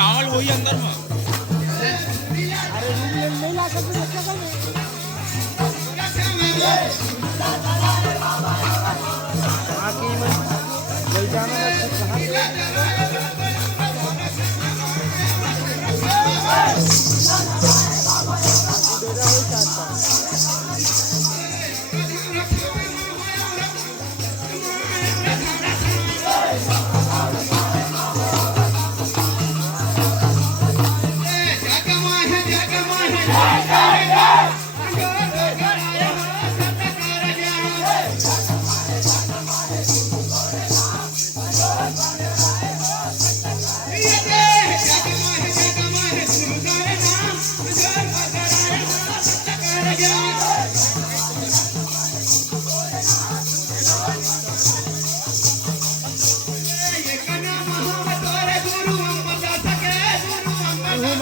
चावल वही अंदर में। अरे नहीं ला सकते क्या करें? कहाँ की मैं ले जाना है कहाँ के?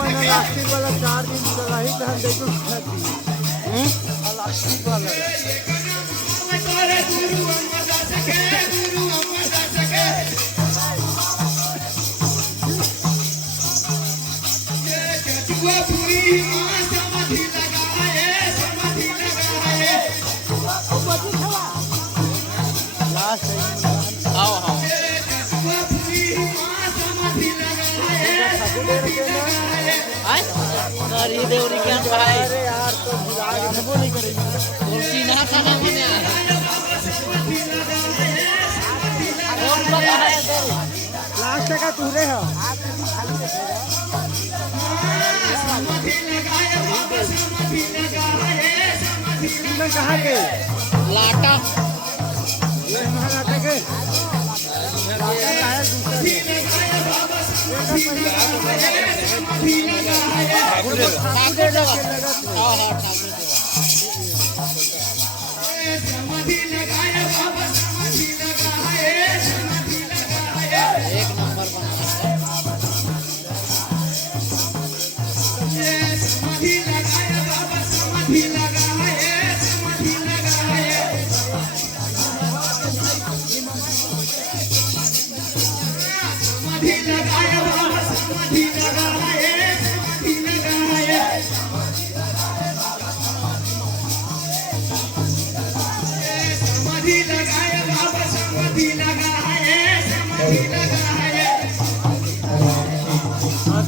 प्लास्टिक वाला 4 दिन चला ही हम देखो प्लास्टिक वाला आओ आओ अरे देवरी क्या भाई अरे यार तो वो नहीं करेंगे कुर्सी ना खाना बने लास्ट का तूरे है कहाँ के लाटा ये लाटा के एक नंबर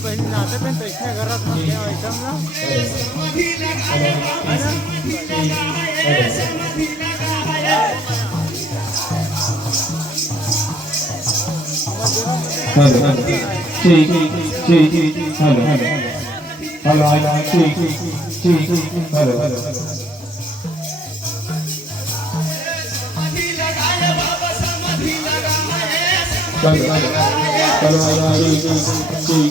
पहले नाते में पैसे अगर आइटम ना ठीक ठीक हेलो हेलो हेलो ठीक ठीक हेलो हेलो चलो चलो ठीक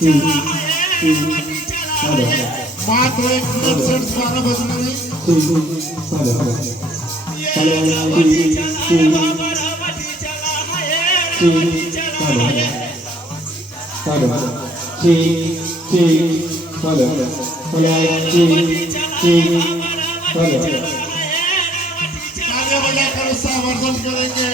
हेलो हेलो बात हो 12 बजने में तालियां बजाकर उसका वर्धन करेंगे।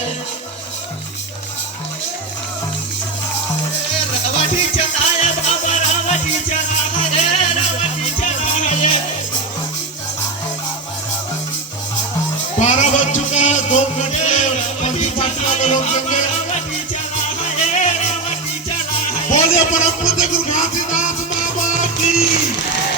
बारह बज चुका है, 2 घंटे पार्टी वाले लोग देंगे। बोलिए परम पूज्य गुरु घासीदास बाबा की